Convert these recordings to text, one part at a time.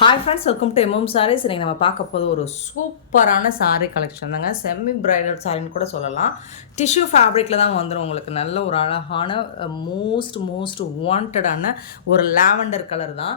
Hi friends welcome to MM saris இன்றைக்கி நம்ம பார்க்க போது ஒரு சூப்பரான சாரீ கலெக்ஷன் தாங்க. செமி பிரைடல் சாரின்னு கூட சொல்லலாம். டிஷ்யூ ஃபேப்ரிக்கில் தான் வந்துடும் உங்களுக்கு. நல்ல ஒரு அழகான மோஸ்ட் மோஸ்ட் வாண்டடான ஒரு லாவெண்டர் கலர் தான்.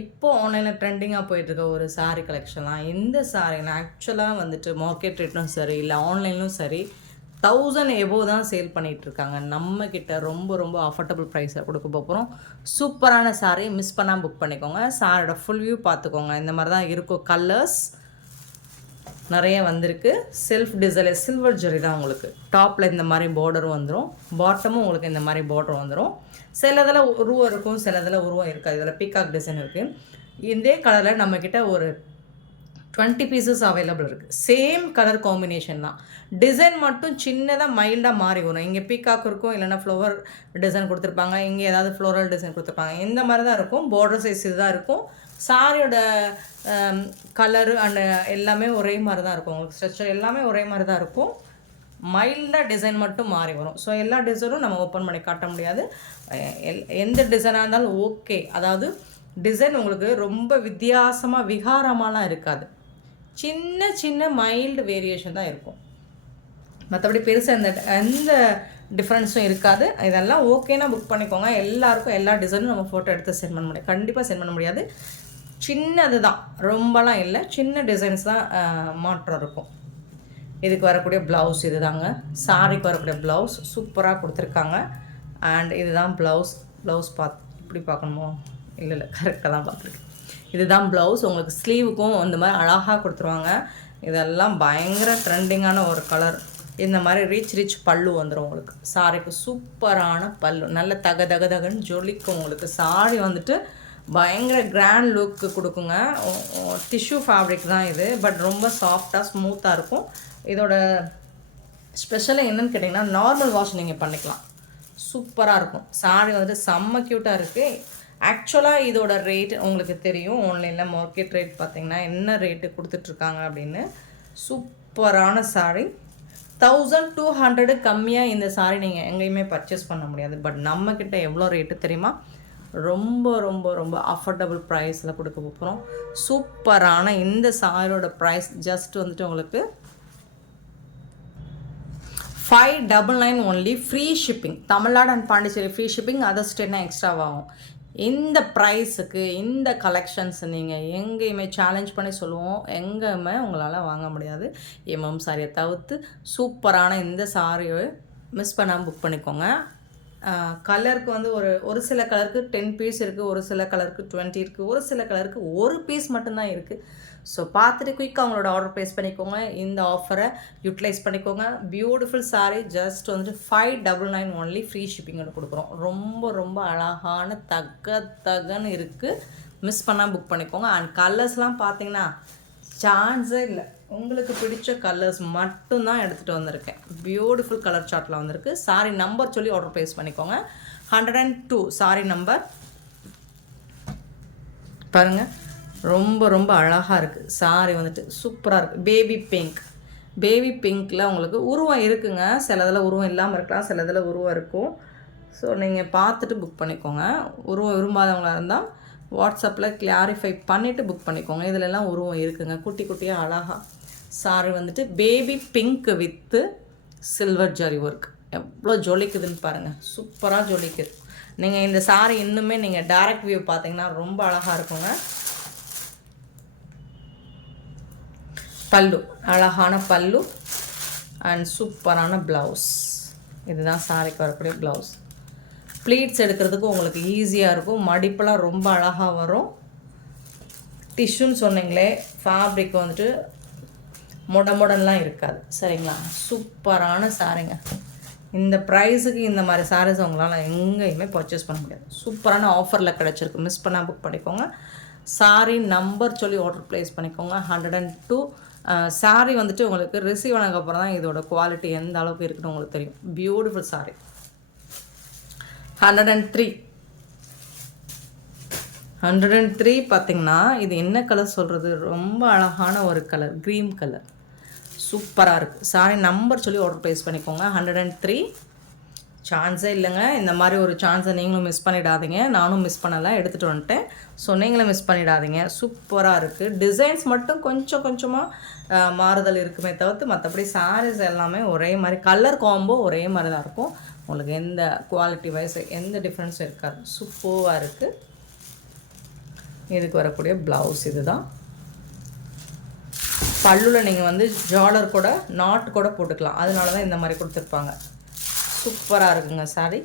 இப்போ ஆன்லைனில் ட்ரெண்டிங்காக போயிட்டுருக்க ஒரு சாரீ கலெக்ஷன் தான். இந்த saree ஆக்சுவலாக வந்துட்டு மார்க்கெட் ரேட்டும் சரி இல்லை ஆன்லைன்லும் சரி தௌசண்ட் எபோ தான் சேல் பண்ணிகிட்டு இருக்காங்க நம்ம கிட்ட ரொம்ப ரொம்ப அஃபோர்டபுள் ப்ரைஸில் கொடுக்க போகிறோம் சூப்பரான சாரீ மிஸ் பண்ணாமல் புக் பண்ணிக்கோங்க. சாரோட ஃபுல் வியூ பார்த்துக்கோங்க. இந்த மாதிரி தான் இருக்கும். கலர்ஸ் நிறைய வந்திருக்கு. செல்ஃப் டிசைன் சில்வர் ஜெரி தான் உங்களுக்கு. டாப்பில் இந்த மாதிரி பார்டரும் வந்துடும் பாட்டமும் உங்களுக்கு இந்த மாதிரி பார்டர் வந்துடும் சிலதில் உருவம் இருக்கும் சிலதில் உருவம் இருக்காது. இதில் பீகாக் டிசைன் இருக்குது இதே கலரில் நம்மக்கிட்ட ஒரு டுவெண்ட்டி பீசஸ் அவைலபிள் இருக்குது சேம் கலர் காம்பினேஷன் தான். டிசைன் மட்டும் சின்னதாக மைல்டாக மாறி வரும். இங்கே பீக்காக் இருக்கும் இல்லைன்னா ஃப்ளவர் டிசைன் கொடுத்துருப்பாங்க. இங்கே ஏதாவது ஃப்ளோரல் டிசைன் கொடுத்துருப்பாங்க. இந்த மாதிரி தான் இருக்கும். பார்டர் சைஸ் இதுதான் இருக்கும். சாரியோட கலரு அண்ட் எல்லாமே ஒரே மாதிரி தான் இருக்கும். உங்களுக்கு ஸ்ட்ரக்சர் எல்லாமே ஒரே மாதிரி தான் இருக்கும். மைல்டாக டிசைன் மட்டும் மாறி வரும். ஸோ எல்லா டிசைனும் நம்ம ஓப்பன் பண்ணி காட்ட முடியாது. எல்- எந்த டிசைனாக இருந்தாலும் ஓகே அதாவது டிசைன் உங்களுக்கு ரொம்ப வித்தியாசமாக விகாரமாலாம் இருக்காது. சின்ன சின்ன மைல்டு வேரியேஷன் தான் இருக்கும். மற்றபடி பெருசாக எந்த எந்த டிஃப்ரென்ஸும் இருக்காது. இதெல்லாம் ஓகேனா புக் பண்ணிக்கோங்க. எல்லாருக்கும் எல்லா டிசைனும் நம்ம ஃபோட்டோ எடுத்து சென்ட் பண்ண முடியாது. கண்டிப்பாக சென்ட் பண்ண முடியாது. சின்னது தான். ரொம்பலாம் இல்லை. சின்ன டிசைன்ஸ் தான் மாற்றம் இருக்கும். இதுக்கு வரக்கூடிய ப்ளவுஸ் இது தாங்க சாரிக்கு வரக்கூடிய ப்ளவுஸ் சூப்பராக கொடுத்துருக்காங்க. அண்ட் இதுதான் ப்ளவுஸ் ப்ளவுஸ் பார்த்து இப்படி பார்க்கணுமோ? இல்லை இல்லை கரெக்டாக தான் பார்த்துருக்கேன். இதுதான் ப்ளவுஸ் உங்களுக்கு ஸ்லீவுக்கும் இந்த மாதிரி அழகாக கொடுத்துருவாங்க. இதெல்லாம் பயங்கர ட்ரெண்டிங்கான ஒரு கலர் இந்த மாதிரி ரிச் ரிச் பல்லு வந்துடும் உங்களுக்கு. சாரிக்கு சூப்பரான பல்லு. நல்ல தக தக தகன்னு ஜொலிக்கும் உங்களுக்கு. சாரி வந்துட்டு பயங்கர கிராண்ட் லுக்கு கொடுக்குங்க. டிஷ்யூ ஃபேப்ரிக் தான் இது. பட் ரொம்ப சாஃப்டாக ஸ்மூத்தாக இருக்கும். இதோட ஸ்பெஷலாக என்னன்னு கேட்டிங்கன்னா நார்மல் வாஷ் நீங்கள் பண்ணிக்கலாம். சூப்பராக இருக்கும். சாரி வந்துட்டு செம்ம க்யூட்டாக இருக்குது ஆக்சுவலாக இதோட ரேட் உங்களுக்கு தெரியும். ஆன்லைனில் மார்க்கெட் ரேட் பார்த்தீங்கன்னா என்ன ரேட்டு கொடுத்துட்ருக்காங்க அப்படின்னு. சூப்பரான சாரீ தௌசண்ட் டூ ஹண்ட்ரடு கம்மியாக இந்த சாரீ நீங்கள் எங்கேயுமே பர்ச்சேஸ் பண்ண முடியாது. பட் நம்மக்கிட்ட எவ்வளோ ரேட்டு தெரியுமா? ரொம்ப ரொம்ப ரொம்ப அஃபோர்டபுள் ப்ரைஸில் கொடுக்க போகிறோம் சூப்பரான இந்த சாரியோட ப்ரைஸ் ஜஸ்ட் வந்துட்டு உங்களுக்கு five double nine only free shipping Tamil Nadu and Pondicherry free shipping other ஸ்டேட்னா எக்ஸ்ட்ராவாகும் இந்த ப்ரைஸுக்கு இந்த கலெக்ஷன்ஸ் நீங்கள் எங்கேயுமே சேலஞ்ச் பண்ணி சொல்லுவோம். எங்கேயுமே உங்களால் வாங்க முடியாது. எம்எம் சாரியை தவிர்த்து சூப்பரான இந்த சாரியை மிஸ் பண்ணாமல் புக் பண்ணிக்கோங்க. கலருக்கு வந்து ஒரு ஒரு சில கலருக்கு டென் பீஸ் இருக்குது ஒரு சில கலருக்கு டுவெண்ட்டி இருக்குது ஒரு சில கலருக்கு ஒரு பீஸ் மட்டும்தான் இருக்குது ஸோ பார்த்துட்டு குயிக்காக அவங்களோட ஆர்டர் ப்ளேஸ் பண்ணிக்கோங்க. இந்த ஆஃபரை யூட்டிலைஸ் பண்ணிக்கோங்க. பியூட்டிஃபுல் சாரீ ஜஸ்ட் வந்துட்டு five double nine only free ஷிப்பிங்கோட கொடுக்குறோம். ரொம்ப ரொம்ப அழகான தக தகன்னு இருக்குது மிஸ் பண்ணால் புக் பண்ணிக்கோங்க. அண்ட் கலர்ஸ்லாம் பார்த்தீங்கன்னா சான்ஸே இல்லை. உங்களுக்கு பிடிச்ச கலர்ஸ் மட்டும்தான் எடுத்துகிட்டு வந்திருக்கேன். பியூட்டிஃபுல் கலர் சார்ட்டில் வந்திருக்கு. சாரி நம்பர் சொல்லி ஆர்டர் ப்ளேஸ் பண்ணிக்கோங்க. Hundred and two sari number பாருங்கள் ரொம்ப ரொம்ப அழகாக இருக்குது சாரி வந்துட்டு சூப்பராக இருக்குது பேபி பிங்க் பேபி பிங்க்கில் உங்களுக்கு உருவம் இருக்குங்க. சிலதில் உருவம் இல்லாமல் இருக்கலாம். சிலதில் உருவம் இருக்கும். ஸோ நீங்கள் பார்த்துட்டு புக் பண்ணிக்கோங்க. உருவம் விரும்பாதவங்களாக இருந்தால் வாட்ஸ்அப்பில் கிளாரிஃபை பண்ணிவிட்டு புக் பண்ணிக்கோங்க. இதிலெல்லாம் உருவம் இருக்குங்க. குட்டி குட்டியாக அழகாக சாரி வந்துட்டு baby pink with silver zari work எவ்வளோ ஜொலிக்குதுன்னு பாருங்கள் சூப்பராக ஜொலிக்குது. நீங்கள் இந்த சாரி இன்னுமே நீங்கள் டைரக்ட் வியூ பார்த்தீங்கன்னா ரொம்ப அழகாக இருக்குங்க. பல்லு. அழகான பல்லு. அண்ட் சூப்பரான ப்ளவுஸ் இதுதான் சாரிக்கு வரக்கூடிய ப்ளவுஸ் ப்ளீட்ஸ் எடுக்கிறதுக்கு உங்களுக்கு ஈஸியாக இருக்கும். மடிப்பெல்லாம் ரொம்ப அழகாக வரும். டிஷ்யூன்னு சொன்னீங்களே ஃபேப்ரிக் வந்துட்டு மொட மொடன்லாம் இருக்காது. சரிங்களா? சூப்பரான சாரிங்க இந்த ப்ரைஸுக்கு இந்த மாதிரி சாரீஸ் உங்களால் எங்கேயுமே பர்ச்சேஸ் பண்ண முடியாது. சூப்பரான ஆஃபரில் கிடச்சிருக்கு. மிஸ் பண்ணால் புக் பண்ணிக்கோங்க. சாரி நம்பர் சொல்லி ஆர்டர் ப்ளேஸ் பண்ணிக்கோங்க. ஹண்ட்ரட் அண்ட் டூ சாரி வந்துட்டு உங்களுக்கு ரிசீவ் ஆனதுக்கப்புறம் தான் இதோட குவாலிட்டி எந்த அளவுக்கு இருக்குன்னு உங்களுக்கு தெரியும். Beautiful sari hundred and three hundred and three பார்த்தீங்கன்னா இது என்ன கலர் சொல்கிறது ரொம்ப அழகான ஒரு கலர் க்ரீன் கலர் சூப்பராக இருக்குது சாரி நம்பர் சொல்லி ஆர்டர் ப்ளேஸ் பண்ணிக்கோங்க. ஹண்ட்ரட் அண்ட் த்ரீ சான்ஸே இல்லைங்க. இந்த மாதிரி ஒரு சான்ஸை நீங்களும் மிஸ் பண்ணிடாதீங்க. நானும் மிஸ் பண்ணலை. எடுத்துகிட்டு வந்துட்டேன். ஸோ நீங்களும் மிஸ் பண்ணிடாதீங்க. சூப்பராக இருக்குது டிசைன்ஸ் மட்டும் கொஞ்சம் கொஞ்சமாக மாறுதல் இருக்குமே தவிர்த்து மற்றபடி சாரீஸ் எல்லாமே ஒரே மாதிரி கலர் காம்போ ஒரே மாதிரி தான் இருக்கும். உங்களுக்கு எந்த குவாலிட்டி வைஸ் எந்த டிஃப்ரென்ஸும் இருக்காது. சூப்பராக இருக்குது இதுக்கு வரக்கூடிய ப்ளவுஸ் இது தான் பல்லுவில் நீங்கள் வந்து ஜாலர் கூட நாட் கூட போட்டுக்கலாம். அதனால தான் இந்த மாதிரி கொடுத்துருப்பாங்க. சூப்பராக இருக்குங்க sari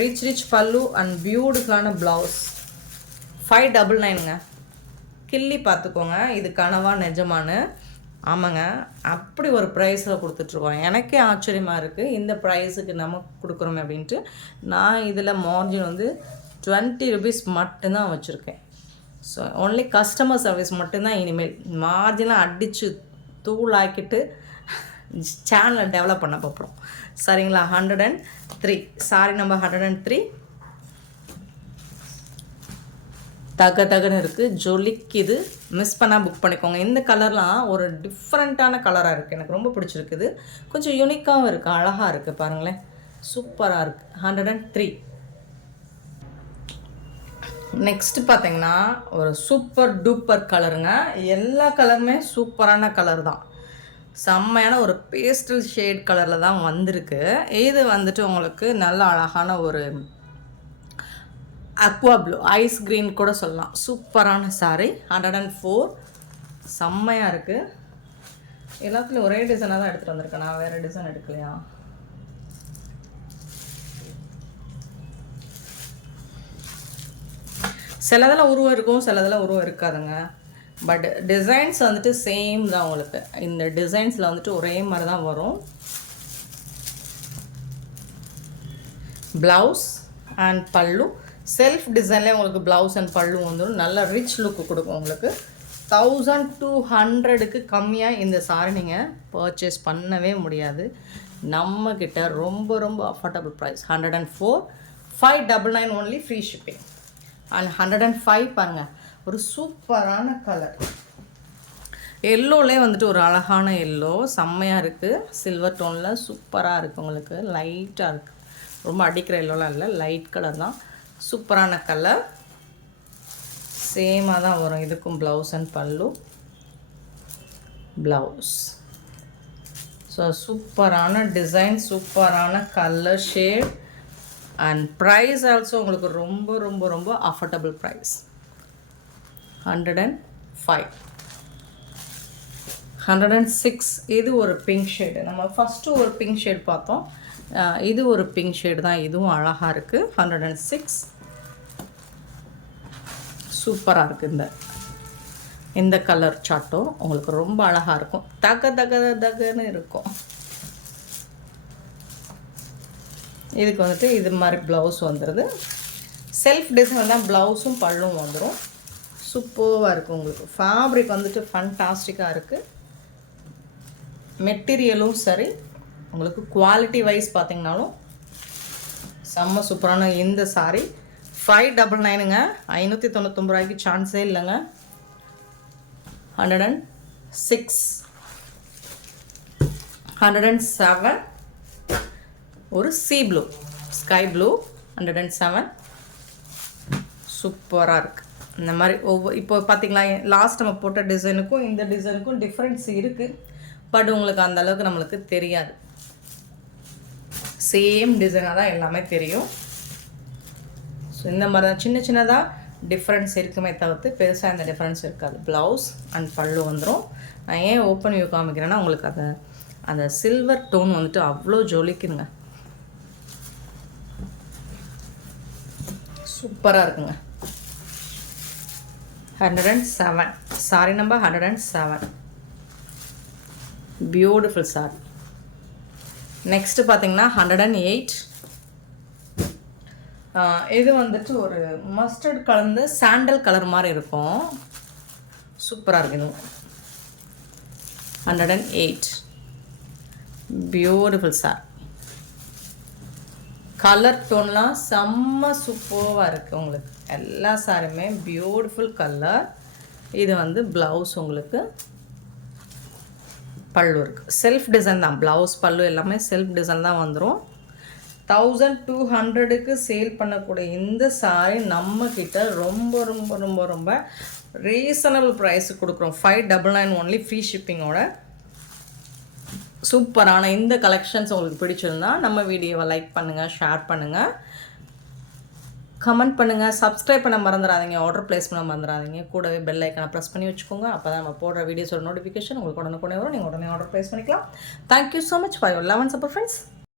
rich rich pallu and பியூட்டிஃபுல்லான ப்ளவுஸ் ஃபைவ் டபுள் நைனுங்க கிள்ளி பார்த்துக்கோங்க. இது கனவா நிஜமானு. ஆமாங்க. அப்படி ஒரு ப்ரைஸில் கொடுத்துட்ருக்கோம் எனக்கே ஆச்சரியமாக இருக்குது இந்த ப்ரைஸுக்கு நம்ம கொடுக்குறோமே அப்படின்ட்டு. நான் இதில் மார்ஜின் வந்து டுவெண்ட்டி ருபீஸ் மட்டும்தான் வச்சுருக்கேன். ஸோ ஒன்லி கஸ்டமர் சர்வீஸ் மட்டும்தான் இனிமேல். மார்ஜினாக அடித்து தூளாக்கிட்டு சேனலை டெவலப் பண்ண போகிறோம் சரிங்களா? Hundred and three sari number hundred and three தக தகன்னு இருக்குது ஜொலிக்குது. மிஸ் பண்ணால் புக் பண்ணிக்கோங்க. இந்த கலர்லாம் ஒரு டிஃப்ரெண்ட்டான கலராக இருக்குது எனக்கு ரொம்ப பிடிச்சிருக்குது. கொஞ்சம் யூனிக்காகவும் இருக்குது அழகாக இருக்குது பாருங்களேன். சூப்பராக இருக்குது ஹண்ட்ரட் அண்ட் த்ரீ நெக்ஸ்ட் பார்த்தீங்கன்னா ஒரு சூப்பர் டூப்பர் கலருங்க எல்லா கலருமே சூப்பரான கலர் தான். செம்மையான ஒரு பேஸ்டல் ஷேட் கலரில் தான் வந்திருக்கு. இது வந்துட்டு உங்களுக்கு நல்ல அழகான ஒரு அக்வா ப்ளூ ஐஸ் க்ரீன் கூட சொல்லலாம். சூப்பரான சாரீ ஹண்ட்ரட் அண்ட் ஃபோர் செம்மையாக இருக்குது எல்லாத்துலேயும் ஒரே டிசைனாக தான் எடுத்துகிட்டு வந்திருக்கேன். நான் வேறு டிசைன் எடுக்கலையா? சிலதில் உருவம் இருக்கும் சிலதில் உருவம் இருக்காதுங்க. பட் டிசைன்ஸ் வந்துட்டு சேம் தான் உங்களுக்கு. இந்த டிசைன்ஸில் வந்துட்டு ஒரே மாதிரி தான் வரும். Blouse and pallu. செல்ஃப் டிசைன்லேயே உங்களுக்கு ப்ளவுஸ் அண்ட் பல்லு வந்துடும் நல்ல ரிச் லுக்கு கொடுக்கும் உங்களுக்கு. தௌசண்ட் டூ ஹண்ட்ரடுக்கு கம்மியாக இந்த சாரி நீங்கள் பர்ச்சேஸ் பண்ணவே முடியாது. நம்மக்கிட்ட ரொம்ப ரொம்ப affordable price hundred and four five double nine only free shipping and hundred and five பாருங்கள் ஒரு சூப்பரான கலர் எல்லோலே வந்துட்டு ஒரு அழகான எல்லோ செம்மையாக இருக்குது சில்வர் டோனில் சூப்பராக இருக்குது உங்களுக்கு. லைட்டாக இருக்குது ரொம்ப அடிக்கிற எல்லோலாம் இல்லை லைட் கலர் தான். சூப்பரான கலர். சேமாக தான் வரும். இதுக்கும் blouse and pallu. Blouse so சூப்பரான டிசைன் சூப்பரான colour shade and price also உங்களுக்கு ரொம்ப ரொம்ப ரொம்ப affordable price hundred and five hundred and six இது ஒரு பிங்க் ஷேடு நம்ம ஃபஸ்ட்டு ஒரு பிங்க் ஷேட் பார்த்தோம். இது ஒரு பிங்க் ஷேடு தான். இதுவும் அழகாக இருக்குது ஹண்ட்ரட் அண்ட் சிக்ஸ் சூப்பராக இருக்குது இந்த. இந்த கலர் சாட்டும் உங்களுக்கு ரொம்ப அழகாக இருக்கும். தக தக தகன்னு இருக்கும். இதுக்கு வந்துட்டு இது மாதிரி ப்ளவுஸ் வந்துடுது செல்ஃப் டிசைன் தான் ப்ளவுஸும் பல்லும் வந்துடும் சூப்பராக இருக்கும் உங்களுக்கு. ஃபேப்ரிக் வந்துட்டு ஃபன்டாஸ்டிக்காக இருக்குது மெட்டீரியலும் சரி. உங்களுக்கு குவாலிட்டி வைஸ் பார்த்தீங்கனாலும் செம்ம சூப்பரான இந்த சாரி ஃபைவ் டபுள் நைனுங்க ஐநூற்றி தொண்ணூத்தொம்பது ரூபாய்க்கு சான்ஸே இல்லைங்க. Hundred and six hundred and seven ஒரு sea blue sky blue hundred and seven சூப்பராக இருக்குது இந்த மாதிரி ஒவ்வொரு இப்போ பார்த்தீங்களா லாஸ்ட் நம்ம போட்ட டிசைனுக்கும் இந்த டிசைனுக்கும் டிஃப்ரென்ஸ் இருக்குது பட் உங்களுக்கு அந்த அளவுக்கு நம்மளுக்கு தெரியாது. சேம் டிசைனாக தான் எல்லாமே தெரியும். ஸோ இந்த மாதிரி தான். சின்ன சின்னதாக டிஃப்ரென்ஸ் இருக்குமே தவிர்த்து பெருசாக இந்த டிஃப்ரென்ஸ் இருக்காது. ப்ளவுஸ் அண்ட் பல்லு வந்துடும் நான் ஏன் ஓப்பன் வியூ காமிக்கிறேன்னா உங்களுக்கு அந்த அந்த சில்வர் டோன் வந்துட்டு அவ்வளோ ஜொலிக்குங்க. சூப்பராக இருக்குங்க. Hundred and seven sari number hundred and seven beautiful sari next பார்த்தீங்கன்னா ஹண்ட்ரட் அண்ட் எயிட் இது வந்துட்டு ஒரு மஸ்டர்ட் கலந்து சாண்டல் கலர் மாதிரி இருக்கும். சூப்பராக இருக்கு இதுவும் hundred and eight beautiful sir colour டோன்லாம் செம்ம சூப்பராக இருக்குது உங்களுக்கு. எல்லா சாரியுமே பியூட்டிஃபுல் கலர் இது வந்து ப்ளவுஸ் உங்களுக்கு பல்லு இருக்குது செல்ஃப் டிசைன் தான். ப்ளவுஸ் பல்லு எல்லாமே செல்ஃப் டிசைன் தான் வந்துடும் தௌசண்ட் டூ ஹண்ட்ரடுக்கு சேல் பண்ணக்கூடிய இந்த சாரி நம்ம ரொம்ப ரொம்ப ரொம்ப ரொம்ப ரீசனபிள் ப்ரைஸுக்கு கொடுக்குறோம். Five double nine only free ஷிப்பிங்கோட சூப்பரான இந்த கலெக்ஷன்ஸ் உங்களுக்கு பிடிச்சிருந்தா நம்ம வீடியோவை லைக் பண்ணுங்கள் ஷேர் பண்ணுங்கள் கமெண்ட் பண்ணுங்கள் சப்ஸ்கிரைப் பண்ண மறந்துடாதீங்க ஆர்டர் ப்ளேஸ் பண்ண மறந்துடாதீங்க கூடவே பெல் ஐக்கனை ப்ரெஸ் பண்ணி வச்சுக்கோங்க. அப்போ தான் நம்ம போடுற வீடியோஸோட நோட்டிஃபிகேஷன் உங்களுக்கு உடனே வரும். நீங்கள் உடனே ஆர்டர் ப்ளேஸ் பண்ணிக்கலாம். Thank you so much for your eleven supper friends